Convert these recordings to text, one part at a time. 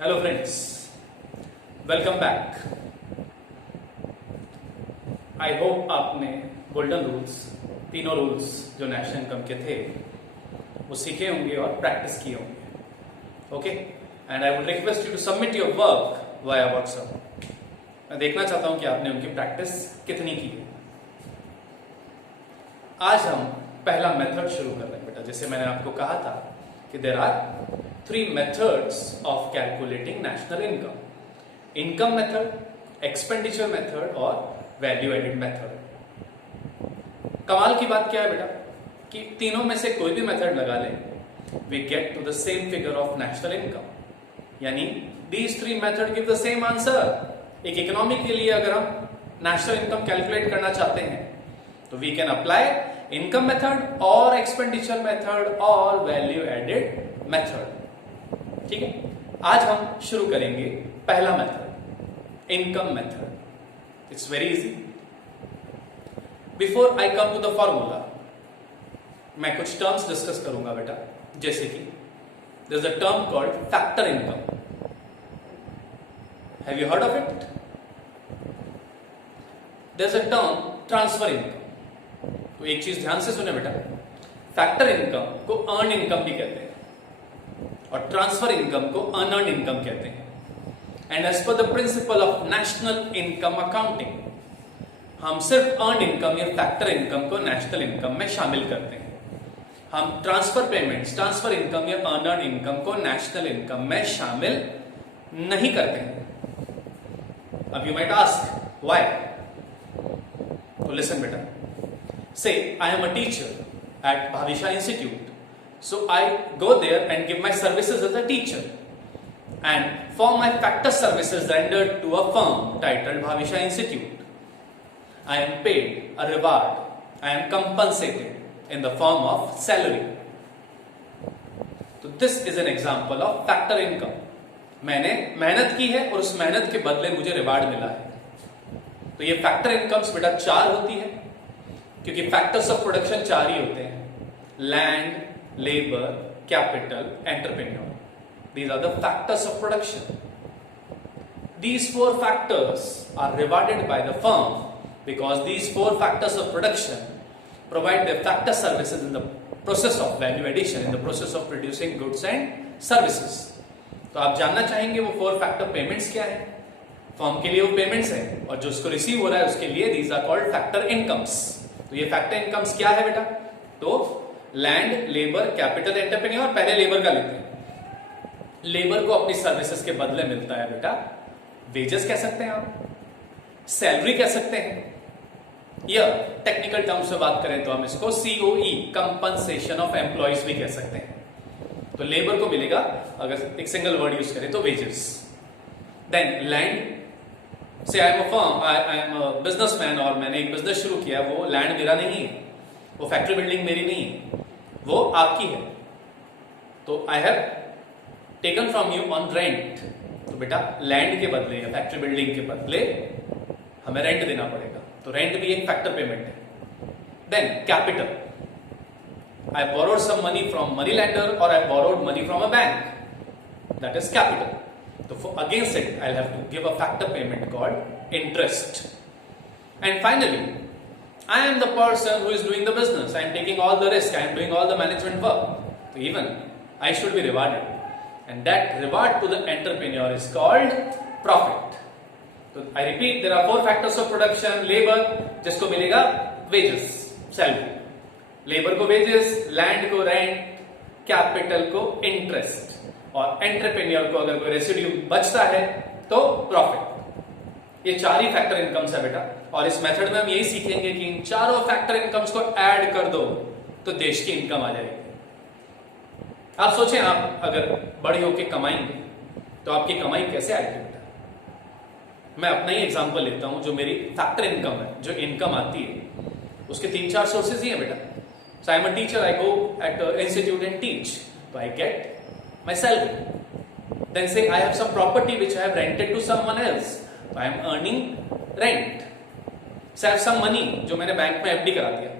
Hello friends, welcome back. I hope आपने golden rules, तीनों rules जो नेशनल इनकम के थे वो सीखे होंगे और प्रैक्टिस किए होंगे। Okay, and I would request you to submit your work via WhatsApp. मैं देखना चाहता हूं कि आपने उनकी प्रैक्टिस कितनी की है। आज हम पहला मेथड शुरू कर रहे हैं बेटा। जैसे मैंने आपको कहा था कि there are 3 methods of calculating national income: income method, expenditure method और value added method। कमाल की बात क्या है बेटा कि तीनों में से कोई भी मेथड लगा लें, we get to the same figure of national income। यानी these 3 method give the same answer। एक इकोनॉमी के लिए अगर हम नेशनल इनकम कैलकुलेट करना चाहते हैं तो we can apply income method और expenditure method और value added method। ठीक है, आज हम शुरू करेंगे पहला method, income method. It's very easy. Before I come to the formula, मैं कुछ टर्म्स डिस्कस करूंगा बेटा। जैसे कि there is a term called factor income. Have you heard of it? There is a term transfer income. तो एक चीज ध्यान से सुने बेटा, फैक्टर इनकम को अर्न इनकम भी कहते हैं और ट्रांसफर इनकम को अनअर्न्ड इनकम कहते हैं। And as per the principle of national income accounting, हम सिर्फ अर्न इनकम या फैक्टर इनकम को नेशनल इनकम में शामिल करते हैं। हम ट्रांसफर पेमेंट्स, ट्रांसफर इनकम या अनअर्न्ड इनकम को नेशनल इनकम में शामिल नहीं करते हैं। अब यू माइट आस्क व्हाई। तो लिसन बेटा, से आई am a teacher at Bhavisha institute. So I go there and give my services as a teacher, and for my factor services rendered to a firm titled Bhavisha Institute, I am paid a reward. I am compensated in the form of salary. So this is an example of factor income. मैंने मेहनत की है और उस मेहनत के बदले मुझे रिवार्ड मिला है। तो ये फैक्टर इनकम्स बेटा 4 होती है, क्योंकि फैक्टर्स ऑफ प्रोडक्शन 4 ही होते हैं: land, labor, capital, entrepreneur. These are the factors of production. These 4 factors are rewarded by the firm because these 4 factors of production provide their factor services in the process of value addition, in the process of producing goods and services. तो आप जानना चाहेंगे वो 4 factor payments क्या है? Firm के लिए वो पेमेंट्स है और जो उसको रिसीव हो रहा है उसके लिए these are called factor incomes। तो ये factor incomes क्या है बेटा? तो लैंड, लेबर, कैपिटल, एंटरप्रेन्योर। पहले लेबर का लेते हैं। लेबर को अपनी सर्विसेज के बदले मिलता है बेटा वेजेस कह सकते हैं आप, सैलरी कह सकते हैं, या टेक्निकल टर्म्स में बात करें तो हम इसको COE, कंपनसेशन ऑफ एम्प्लॉइज भी कह सकते हैं। तो लेबर को मिलेगा, अगर एक सिंगल वर्ड यूज करें तो वेजेस। देन लैंड, से आई am a firm, I am a businessman और मैंने एक बिजनेस शुरू किया, वो लैंड मेरा नहीं है, वो फैक्ट्री बिल्डिंग मेरी नहीं है, वो आपकी है। तो I have taken from you on rent. तो बेटा लैंड के बदले या फैक्ट्री बिल्डिंग के बदले हमें रेंट देना पड़ेगा, तो रेंट भी एक फैक्टर पेमेंट है। Then capital, I borrowed some money from money lender और I borrowed money from a bank, that is capital. तो for against it I have to give a factor payment called interest. And finally I am the person who is doing the business. I am taking all the risk. I am doing all the management work. So even I should be rewarded. And that reward to the entrepreneur is called profit. So I repeat, there are 4 factors of production. Labor, जिसको मिलेगा wages, salary. Labor को wages, land को rent, capital को interest, और entrepreneur को अगर कोई residue बचता है तो profit। ये 4 ही फैक्टर इनकम्स है बेटा, और इस मेथड में हम यही सीखेंगे कि इन चारों फैक्टर इनकम्स को ऐड कर दो तो देश की इनकम आ जाएगी। आप सोचें, आप अगर बड़े होके कमाएंगे तो आपकी कमाई कैसे आएगी बेटा? मैं अपना ही एग्जांपल लेता हूं। जो मेरी फैक्टर इनकम है, जो इनकम आती है, उसके 3-4 सोर्सेज ही है बेटा। So I am a teacher, I go at institute and teach, तो I get my salary. Then say I have some property which I have rented to someone else, I am earning rent. So I have some money जो मैंने bank में FD करा दिया,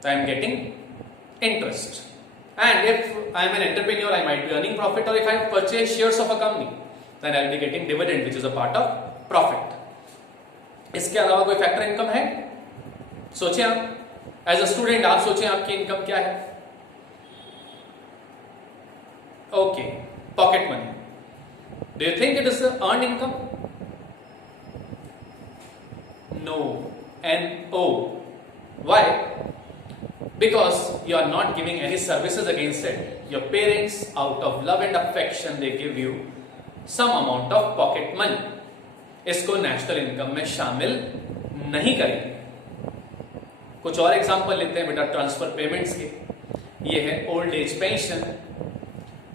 so I am getting interest. And if I am an entrepreneur, I might be earning profit, or if I have purchased shares of a company, then I'll be getting dividend which is a part of profit. इसके अलावा कोई factor income है? सोचें आप, as a student आप सोचें आपकी income क्या है? Okay, pocket money. Do you think it is earn income? No. NO. Why? Because you are not giving any services against it. Your parents, out of love and affection, they give you some amount of pocket money. इसको national income में शामिल नहीं करेंगे. कुछ और example लेते हैं बेटा ट्रांसफर पेमेंट्स के. ये है old age pension,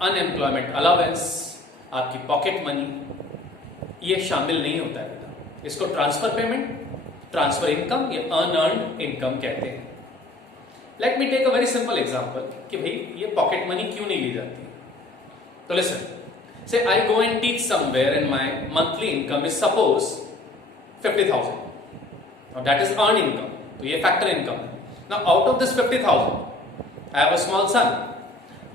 unemployment allowance, आपकी पॉकेट मनी, ये शामिल नहीं होता है बेटा. इसको ट्रांसफर पेमेंट, ट्रांसफर इनकम या अनअर्न्ड इनकम कहते हैं. Let me take a very simple example कि भाई ये पॉकेट मनी क्यों नहीं ली जाती. तो listen, say I go and teach somewhere and my monthly income is suppose 50,000. Now that is earned income. तो ये फैक्टर इनकम है. Now out of this 50,000, I have a small son.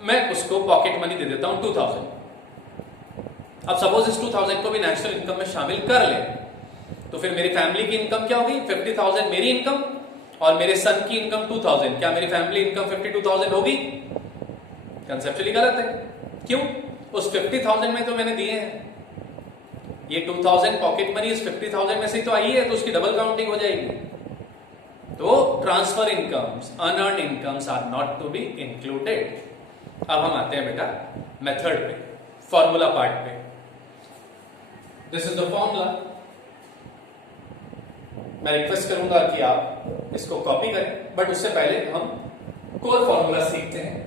मैं उसको pocket money दे देता हूं 2,000. अब suppose इस 2,000 को भी नेशनल इनकम में शामिल कर ले, तो फिर मेरी फैमिली की इनकम क्या होगी? 50,000 मेरी इनकम और मेरे सन की इनकम 2,000. क्या मेरी फैमिली इनकम 52,000 होगी? कंसेप्चुअली गलत है. क्यों? उस 50,000 में तो मैंने दिए हैं. ये 2,000 पॉकेट मनी इस 50,000 में से तो आई है, तो उसकी डबल काउंटिंग हो जाएगी. तो transfer incomes, unearned incomes are not to be included. अब हम आते हैं बेटा मेथड पे, फॉर्मूला पार्ट पे. This is the formula. मैं रिक्वेस्ट करूंगा कि आप इसको कॉपी करें, बट उससे पहले हम कोर फॉर्मूला सीखते हैं.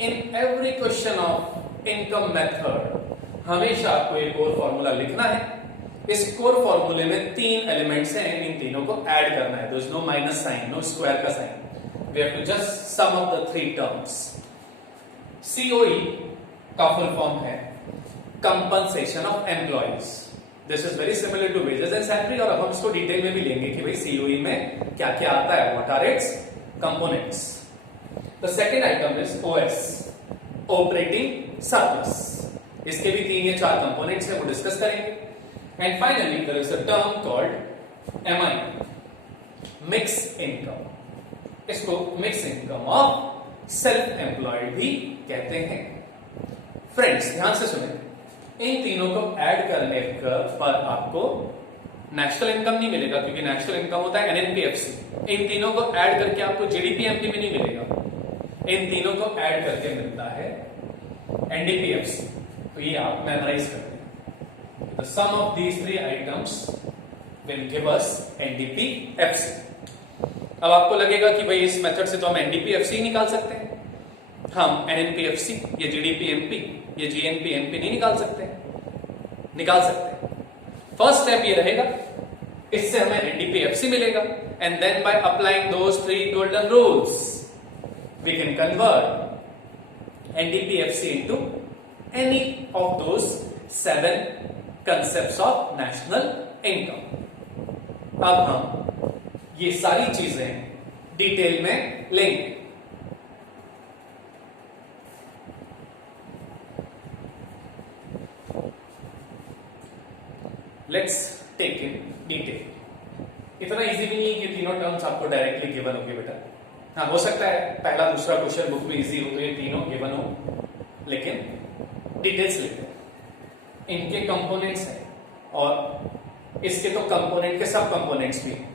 In every question of income method हमेशा आपको एक कोर फॉर्मूला लिखना है. इस कोर फॉर्मूले में 3 एलिमेंट्स हैं, इन तीनों को ऐड करना है. There is no minus sign, no square का sign. We have to just sum up the 3 terms. COE का फुल फॉर्म है compensation of employees. This is very similar to wages and salary, और अब हम इसको detail में भी लेंगे कि भाई COE में क्या क्या आता है, what are its components. The second item is OS, operating surplus. इसके भी 3 या 4 कंपोनेंट्स हैं, वो डिस्कस करेंगे. And finally there is a term called MI, mix income. इसको mix income of self employed भी कहते हैं. फ्रेंड्स ध्यान से सुने, इन तीनों को ऐड करने पर आपको नेशनल इनकम नहीं मिलेगा, क्योंकि नेशनल इनकम होता है NNPFC. इन तीनों को ऐड करके आपको GDP-MT भी नहीं मिलेगा. इन तीनों को ऐड करके मिलता है NDPFC. तो ये आप मेमोराइज कर लें. The sum of these 3 items will give us NDPFC. अब आपको लगेगा कि भाई इस मेथड से तो हम NDPFC निकाल सकते हैं, हम NNPFC या GDP-MP या GNP-MP नहीं निकाल सकते. निकाल सकते हैं. फर्स्ट स्टेप ये रहेगा, इससे हमें NDPFC मिलेगा, and then by applying those 3 golden rules we can convert NDPFC into any of those 7 concepts of national income. अब हम ये सारी चीजें डिटेल में लेंगे. Let's take in detail. इतना इजी भी नहीं है कि तीनों टर्म्स आपको डायरेक्टली गिवन होगी बेटा. हाँ, हो सकता है पहला दूसरा क्वेश्चन बुक में इजी हो तो ये तीनों गिवन हो, लेकिन डिटेल्स लेते हैं. इनके कंपोनेंट्स हैं और इसके तो कंपोनेंट के सब कंपोनेंट्स भी हैं.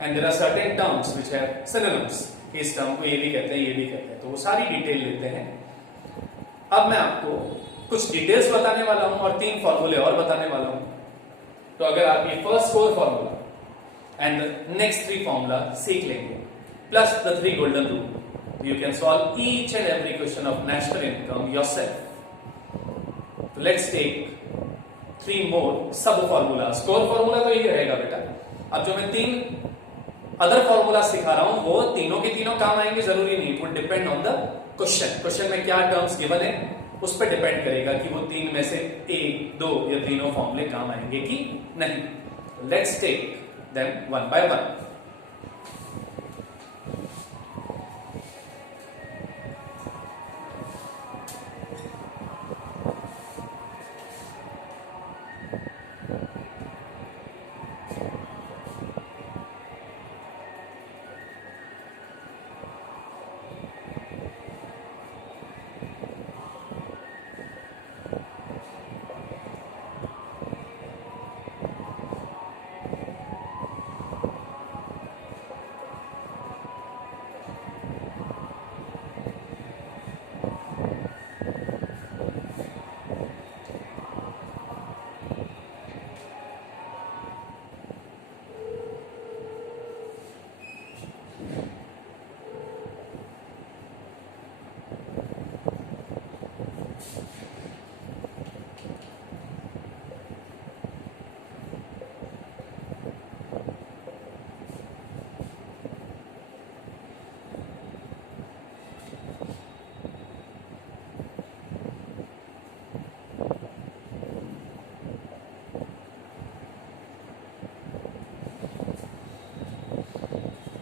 And there are certain terms which have synonyms. इस टर्म को ये भी कहते हैं, ये भी कहते हैं. तो वो सारी डिटेल लेते हैं. अब मैं आपको कुछ डिटेल्स बताने वाला हूं और 3 फॉर्मूले और बताने वाला हूं. तो अगर आप ये first 4 formula and next 3 formula सीख लेंगे, plus the 3 golden rule, you can solve each and every question of national income yourself. So let's take 3 more sub formulas. core formula तो यही रहेगा बेटा. अब जो मैं 3 अदर फॉर्मूला सिखा रहा हूं वो तीनों के तीनों काम आएंगे जरूरी नहीं. It would depend on the question में क्या टर्म्स गिवन है उस पर डिपेंड करेगा कि वो 3 में से 1, 2 या तीनों फॉर्मूले काम आएंगे कि नहीं. Let's take them one by one.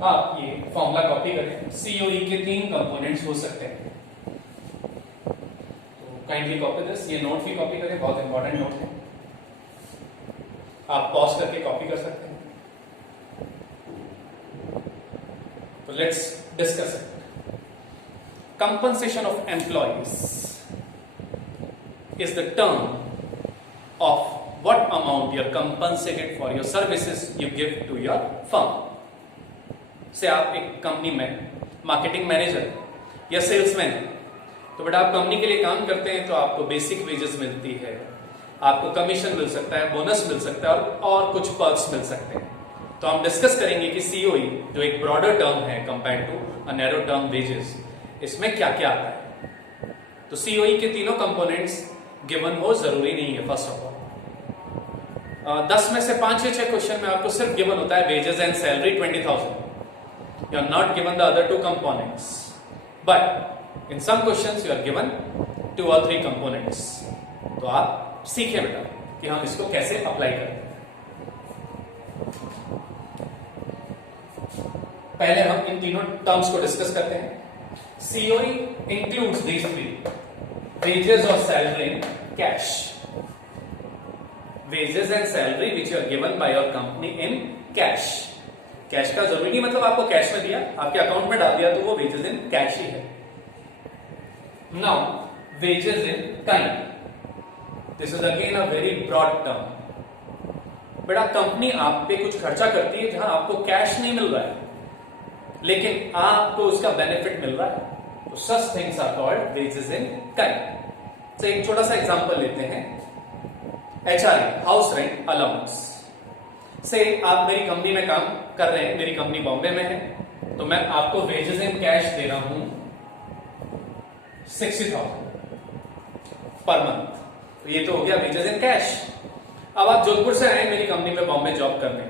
आप ये फॉर्मूला कॉपी करें। सीओई के 3 कंपोनेंट्स हो सकते हैं, तो काइंडली कॉपी दिस। ये नोट भी कॉपी करें, बहुत इंपॉर्टेंट नोट है, आप पॉज करके कॉपी कर सकते हैं। तो let's discuss it. Compensation of employees is the term of what amount you are compensated for your services you give to your firm। से आप एक कंपनी में मार्केटिंग मैनेजर या सेल्समैन है, तो बेटा आप कंपनी के लिए काम करते हैं तो आपको बेसिक वेजेस मिलती है, आपको कमीशन मिल सकता है, बोनस मिल सकता है और कुछ पर्क्स मिल सकते हैं। तो हम डिस्कस करेंगे कि सीओई जो एक ब्रॉडर टर्म है compare to a narrow term wages, इसमें क्या क्या आता है। तो सीओई के तीनों कंपोनेंट्स गिवन हो जरूरी नहीं है। फर्स्ट ऑफ ऑल 10 में से 5 या 6 क्वेश्चन में आपको सिर्फ गिवन होता है wages and salary 20,000। You are not given the other 2 components, but in some questions you are given 2 और 3 कंपोनेंट्स। तो आप सीखें बेटा कि हम इसको कैसे अप्लाई करते हैं। पहले हम इन तीनों टर्म्स को डिस्कस करते हैं। सीओई इंक्लूड्स दीज 3, वेजेस और salary in cash. Wages and salary which are given by your company in cash. Cash का जरूरी नहीं मतलब आपको कैश में दिया, आपके अकाउंट में डाल दिया तो वो वेजेस इन कैश ही है। Now wages in kind, this is again a very broad term. बेटा कंपनी आप पे कुछ खर्चा करती है जहां आपको कैश नहीं मिल रहा है लेकिन आपको उसका बेनिफिट मिल रहा है, तो such things are called wages in kind. तो एक छोटा सा एग्जांपल लेते हैं। HRA, house rent allowance. से आप मेरी कंपनी में काम कर रहे हैं, मेरी कंपनी बॉम्बे में है, तो मैं आपको वेजेस इन कैश दे रहा हूं 60,000 पर मंथ। तो ये तो हो गया वेजेस इन कैश। अब आप जोधपुर से आए मेरी कंपनी में बॉम्बे जॉब करने,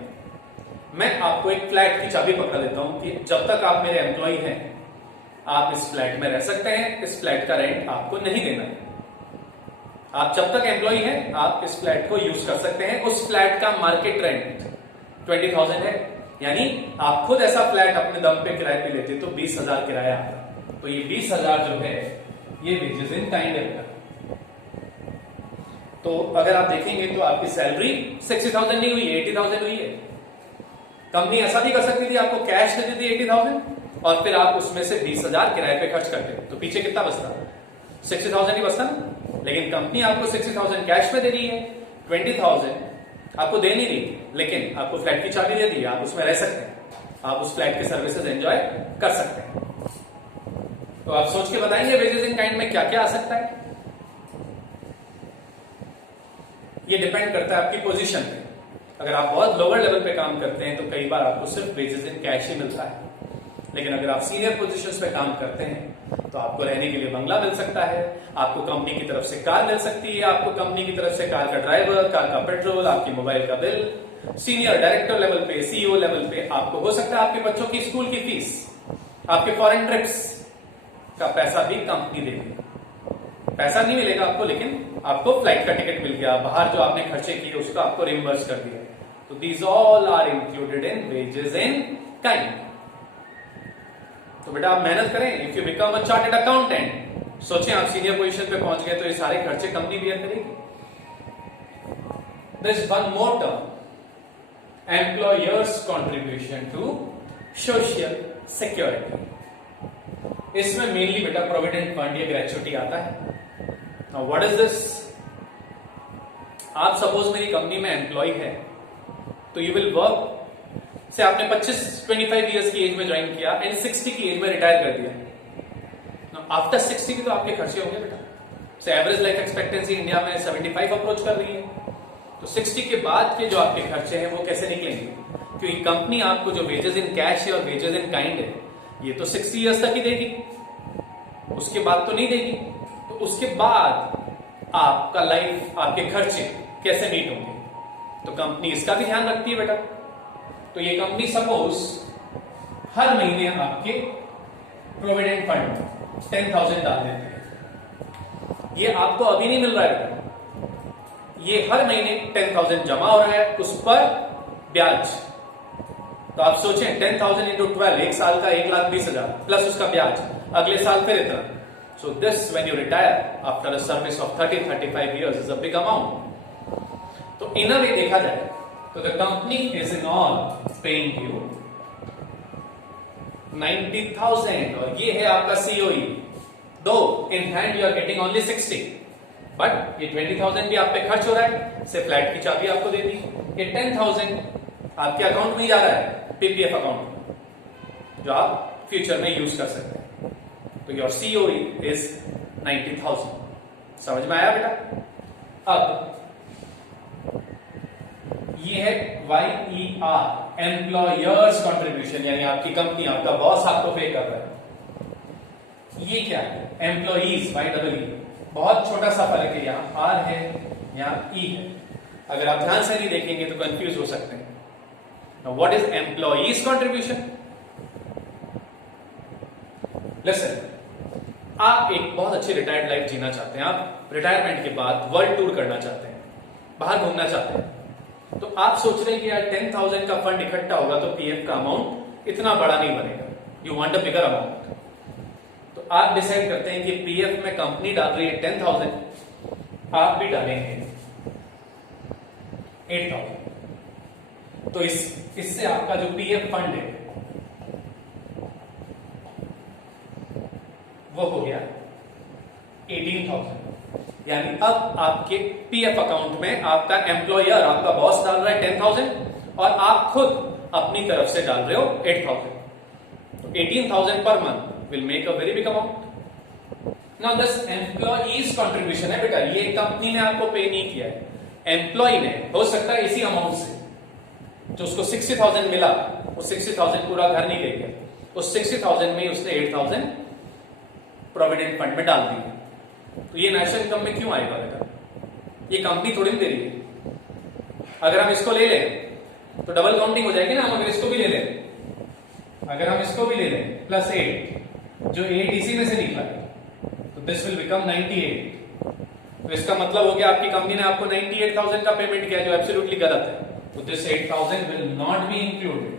मैं आपको एक फ्लैट की चाबी पकड़ा देता हूं कि जब तक आप मेरे एम्प्लॉय हैं आप इस फ्लैट में रह सकते हैं, इस फ्लैट का रेंट आपको नहीं देना है। आप जब तक एम्प्लॉय हैं आप इस फ्लैट को यूज कर सकते हैं। उस फ्लैट का मार्केट रेंट 20,000 है, यानी आप खुद ऐसा फ्लैट अपने दम पे किराए पे लेते तो 20,000 किराया आता। तो ये 20,000 जो है ये वेजेस इन काइंड है। तो अगर आप देखेंगे तो आपकी सैलरी 60,000 नहीं हुई है, 80,000 हुई है। कंपनी ऐसा भी कर सकती थी, आपको कैश दे देती 80,000 और फिर आप उसमें से 20,000 किराए पे खर्च करते, तो पीछे कितना बचता? 60,000 ही बचता ना। लेकिन कंपनी आपको 60,000 कैश में दे रही है, 20,000 आपको दे नहीं रही, लेकिन आपको फ्लैट की चाबी दे दी, आप उसमें रह सकते हैं, आप उस फ्लैट के सर्विसेज एंजॉय कर सकते हैं। तो आप सोच के बताएंगे वेजेस इन काइंड में क्या क्या आ सकता है। ये डिपेंड करता है आपकी पोजीशन पे। अगर आप बहुत लोअर लेवल पे काम करते हैं तो कई बार आपको सिर्फ वेजेस इन कैश ही मिलता है, लेकिन अगर आप सीनियर पोजीशंस पे काम करते हैं तो आपको रहने के लिए बंगला मिल सकता है, आपको कंपनी की तरफ से कार मिल सकती है, आपको कंपनी की तरफ से कार का ड्राइवर, कार का पेट्रोल, आपकी मोबाइल का बिल। सीनियर डायरेक्टर लेवल पे, सीईओ लेवल पे आपको हो सकता है आपके बच्चों की स्कूल की फीस, आपके फॉरेन ट्रिप्स का पैसा भी कंपनी देगी। पैसा नहीं मिलेगा आपको, लेकिन आपको फ्लाइट का टिकट मिल गया, बाहर जो आपने खर्चे किए उसका आपको रिम्बर्स कर दिया। तो these all are included in wages in kind. तो बेटा आप मेहनत करें, if you become a chartered accountant, सोचें आप सीनियर पोजीशन पे पहुंच गए तो ये सारे खर्चे कंपनी बियर करेगी। There is one more term, employers contribution to social security. इसमें मेनली बेटा प्रोविडेंट फंड या ग्रेचुटी आता है। Now what is this? आप सपोज मेरी कंपनी में एम्प्लॉय है तो यू विल वर्क से आपने 25 इयर्स की एज में ज्वाइन किया एंड 60 की एज में रिटायर कर दिया। आफ्टर 60 की तो आपके खर्चे होंगे बेटा। से एवरेज लाइफ एक्सपेक्टेंसी इंडिया में 75 अप्रोच कर रही है, तो 60 के बाद के जो आपके खर्चे हैं वो कैसे निकलेंगे? क्योंकि कंपनी आपको जो वेजेस इन कैश है और वेजेस इन काइंड है ये तो 60 इयर्स तक ही देगी, उसके बाद तो नहीं देगी। तो उसके बाद आपका लाइफ, आपके खर्चे कैसे मीट होंगे? तो कंपनी इसका भी ध्यान रखती है बेटा। तो ये कंपनी सपोज हर महीने आपके प्रोविडेंट फंड 10,000 डाल देते हैं। ये आपको अभी नहीं मिल रहा है बेटा, ये हर महीने 10,000 जमा हो रहा है, उस पर ब्याज तो आप सोचें 10,000 इंटू 12, एक साल का 1,20,000 प्लस उसका ब्याज, अगले साल फिर इतना. So this when you retire after a service of 30-35 years is a big amount. तो in a way देखा जाए तो the company is in all paying you 90,000 और ये है आपका COE. Though in hand you are getting only 60, but ये 20,000 भी आप पे खर्च हो रहा है, से फ्लैट की चाबी आपको दे दी, ये 10,000 आपके अकाउंट में जा रहा है, PPF अकाउंट, जो आप फ्यूचर में यूज कर सकते हैं. तो योर COE इज 90,000. समझ में आया बेटा? अब ये है YER, एम्प्लॉयर्स कंट्रीब्यूशन, यानी आपकी कंपनी, आपका बॉस आपको पे कर रहा है. ये क्या है? Employees, YEE. बहुत छोटा सा फर्क है, यहाँ R है, यहाँ E है. अगर आप ध्यान से नहीं देखेंगे तो कंफ्यूज हो सकते हैं. Now what is employees contribution? Listen, आप एक बहुत अच्छी रिटायर्ड लाइफ जीना चाहते हैं, आप रिटायरमेंट के बाद वर्ल्ड टूर करना चाहते हैं, बाहर घूमना चाहते हैं, तो आप सोच रहे हैं कि यार 10,000 का फंड इकट्ठा होगा तो पीएफ का अमाउंट इतना बड़ा नहीं बनेगा, you want a bigger amount. तो आप डिसाइड करते हैं कि पीएफ में कंपनी डाल रही है 10,000, आप भी डालेंगे 8,000. तो इससे आपका जो पीएफ फंड है वो हो गया 18,000. यानी अब आपके पीएफ अकाउंट में आपका एम्प्लॉयर, आपका बॉस डाल रहा है 10,000 और आप खुद अपनी तरफ से डाल रहे हो 8,000. तो 18,000 per month will make a very big amount. Now this employees contribution है बेटा, ये कंपनी ने आपको पे नहीं किया है, एम्प्लॉय ने. हो सकता है इसी अमाउंट से जो उसको 60,000 मिला, वो 60,000 पूरा घर नहीं ले गया, उस 60,000 में उसने 8,000 प्रोविडेंट फंड में डाल दी. तो ये नेशनल इनकम में क्यों आएगा बेटा? ये कंपनी थोड़ी दे रही है. अगर हम इसको ले लें तो डबल काउंटिंग हो जाएगी ना. हम अगर इसको भी ले लें, अगर हम इसको भी ले लें प्लस 8, जो 8 इसी में से निकला तो दिस विल बिकम 98. तो इसका मतलब हो गया आपकी कंपनी ने आपको 98,000 का पेमेंट किया, जो एब्सोल्युटली गलत है. So this 8,000 will not be included.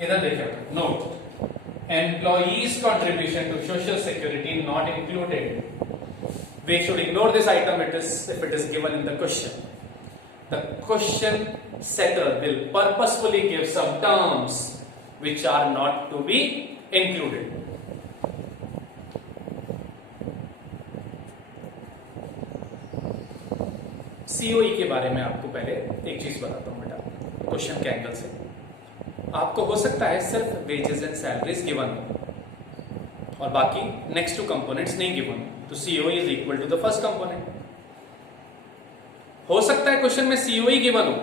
इधर देखिए, note, employees contribution to social security not included. We should ignore this item if it is given in the question. The question setter will purposefully give some terms which are not to be included. COE के बारे में आपको पहले एक चीज बताता हूं बेटा, क्वेश्चन के एंगल से. आपको हो सकता है सिर्फ वेजेस एंड सैलरीज गिवन हो और बाकी नेक्स्ट टू कंपोनेंट्स नहीं गिवन हो, तो COE is equal to the first component. हो सकता है क्वेश्चन में COE गिवन हो,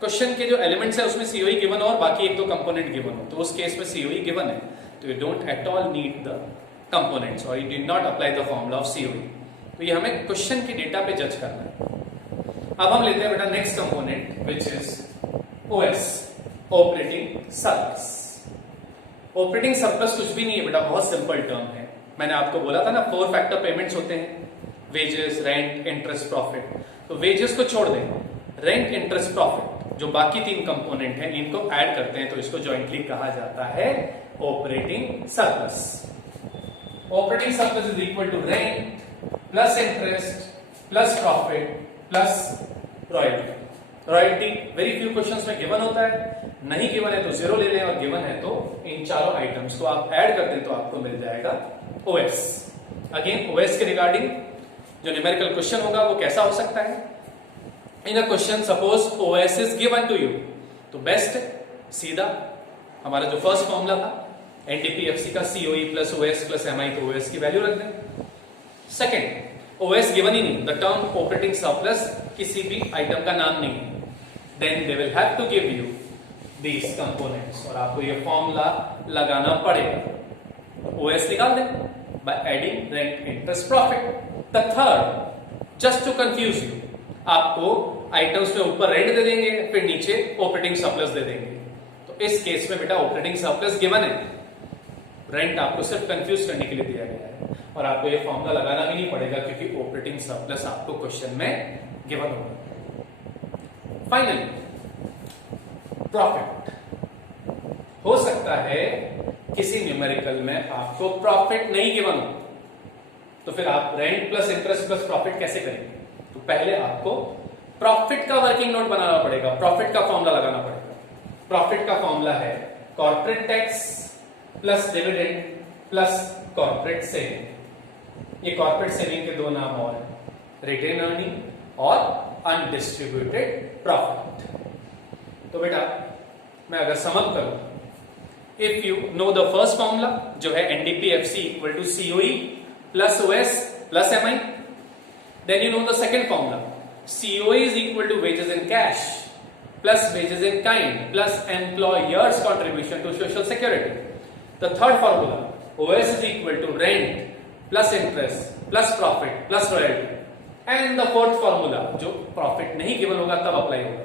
क्वेश्चन के जो एलिमेंट्स है उसमें COE गिवन हो और बाकी एक दो कंपोनेंट गिवन हो, तो उस केस में COE गिवन है तो you don't at all need the components और you did not apply the formula of COE. तो ये हमें क्वेश्चन के डेटा पे जज करना है. अब हम लेते हैं बेटा next component which is OS, operating surplus. Operating surplus कुछ भी नहीं है बेटा, बहुत सिंपल टर्म है. मैंने आपको बोला था ना 4 फैक्टर पेमेंट्स होते हैं, वेजेस, रेंट, इंटरेस्ट, प्रॉफिट. तो वेजेस को छोड़ दें, रेंट, इंटरेस्ट, प्रॉफिट, जो बाकी 3 कंपोनेंट हैं इनको ऐड करते हैं तो इसको जॉइंटली कहा जाता है operating surplus. Operating surplus is equal to rent plus interest plus profit plus royalty. Royalty very few questions में गिवन होता है, नहीं गिवन है तो 0 ले लें और गिवन है तो इन चारों आइटम्स को आप ऐड कर दें तो आपको मिल जाएगा OS. अगेन OS के रिगार्डिंग जो न्यूमेरिकल क्वेश्चन होगा वो कैसा हो सकता है? In a question suppose OS is given to you, तो बेस्ट सीधा हमारा जो फर्स्ट फॉर्मूला था NDPFC का COE plus OS plus MI, तो OS की वैल्यू रख दें. सेकेंड, OS गिवन ही नहीं, द टर्म ऑपरेटिंग सरप्लस किसी भी आइटम का नाम नहीं है, then they will have to give you these components और आपको ये फॉर्मूला लगाना पड़ेगा. OS निकाल दें by adding rent, interest, profit. The third, just to confuse you, आपको आइटम्स पे ऊपर रेंट दे देंगे फिर नीचे ऑपरेटिंग सरप्लस दे देंगे. तो इस केस में बेटा ऑपरेटिंग सरप्लस गिवन है, रेंट आपको सिर्फ कंफ्यूज करने के लिए दिया गया है और आपको ये फॉर्मूला लगाना भी नहीं पड़ेगा क्योंकि ऑपरेटिंग सरप्लस आपको क्वेश्चन में गिवन होगा. Finally profit. हो सकता है किसी न्यूमेरिकल में आपको प्रॉफिट नहीं गिवन हो, तो फिर आप rent plus interest plus profit कैसे करेंगे? तो पहले आपको प्रॉफिट का वर्किंग नोट बनाना पड़ेगा, प्रॉफिट का फॉर्मूला लगाना पड़ेगा। प्रॉफिट का फॉर्मूला है corporate tax plus dividend plus corporate saving. ये कॉर्पोरेट सेविंग के दो नाम और हैं, रिटेन अर्निंग और अनडिस्ट्रीब्यूटेड प्रॉफिट। तो बेटा मैं अगर समअप करूं, if you know the first formula जो है NDPFC equal to COE plus OS plus MI, then you know the second formula COE is equal to wages in cash plus wages in kind plus employer's contribution to social security. The third formula OS is equal to rent plus interest plus profit plus royalty. And the fourth formula जो profit नहीं given होगा तब apply होगा,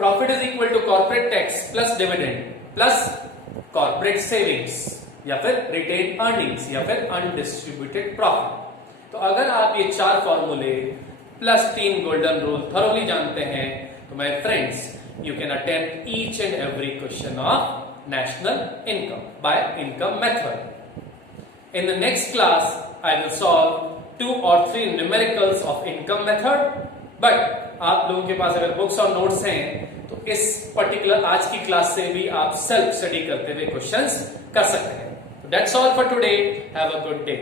profit is equal to corporate tax plus dividend plus corporate savings या फिर retained earnings या फिर undistributed profit। तो अगर आप ये चार फॉर्मूले प्लस 3 गोल्डन रूल थरोली जानते हैं, तो my friends you can attempt each and every question of national income by income method. In the next class I will solve 2 or 3 numericals of income method, but आप लोगों के पास अगर books और notes हैं तो इस पर्टिकुलर आज की क्लास से भी आप सेल्फ स्टडी करते हुए क्वेश्चंस कर सकते हैं। That's all for today, have a good day.